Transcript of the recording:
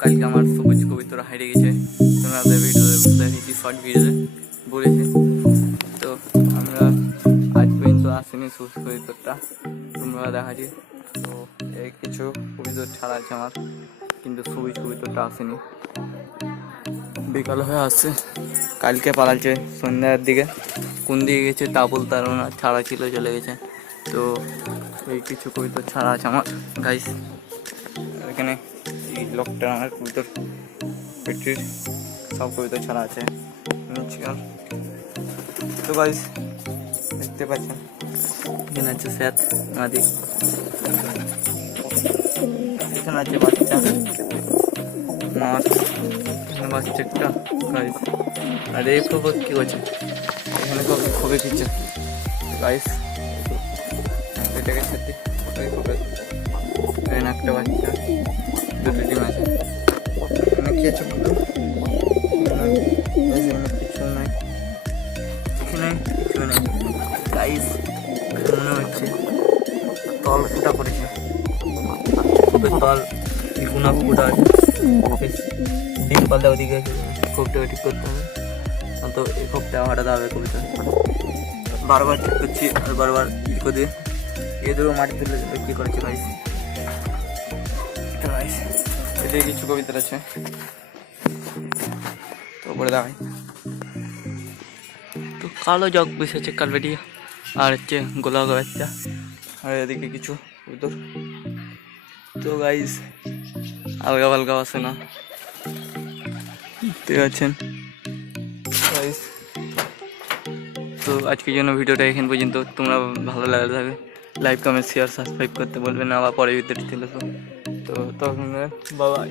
কালকে আমার সবুজ কবিতারা হারিয়ে গেছে, তোমাদের ভিডিওতে দেখেছি, শর্ট ভিডিওতে বলেছে। তো আমরা আজ পর্যন্ত আসেনি সবুজ কবিতাটা, তোমরা দেখাচ্ছি। তো এই কিছু কবিতা ছাড়া আছে আমার, কিন্তু সবুজ কবিতাটা আসেনি, বিকাল হয়ে আসছে। কালকে পালাচ্ছে সন্ধ্যার দিকে, কোন দিকে গেছে তা বলতে পারবো না, ছাড়া ছিল চলে গেছে। তো এই কিছু কবিতা ছাড়া আছে আমার গাইস। এখানে এই লোকটা আমার কবিতার পেটির সব কবিতা ছাড়া আছে। তো গাইস দেখতে পাচ্ছেন এখানে আছে স্যাত মাদি, এখানে আছে বাচ্চা মাছ, এখানে বাচ্চা একটা গাইস। আর এই খবর কী করছে, এখানে খুবই খিচ্ছে গাইস, এটাকে সাথে ওটাই খবর। এখানে একটা বাচ্চা, দুটো ডিম আছে। এখানে কি আছে বলতো, কিছু নাই, এখানে কিছু নেই গাইস। মনে হচ্ছে তল ফুটা পড়েছে, তল গুনা ফুটা আছে, ডিম পাল্টা ওদিকে খোপটা ঠিক করতে হবে। তো এই খোপটা হঠাতে হবে কবিতা, বারবার ঠিক করছি আর বারবার ইকো দিয়ে এ দুটো মাটি তুলে কী করেছে গাইস। গাইস এটাই কিছু কবিতা আছে, তো পরে দেখাই। তো কালো জগ বসেছে কালবেটি, আর হচ্ছে গোলাপ বাচ্চা, আর এদিকে কিছু উত্তর। তো গাইস আলগা পালগা আছে না, ঠিক আছেন গাইস। তো আজকের জন্য ভিডিওটা এখান পর্যন্ত। তোমরা ভালো লাগলে থাকে লাইক কমেন্ট শেয়ার সাবস্ক্রাইব করতে বলবেন না, আবার পরে ভিডিওটি চলে। তো তখন বাবাই।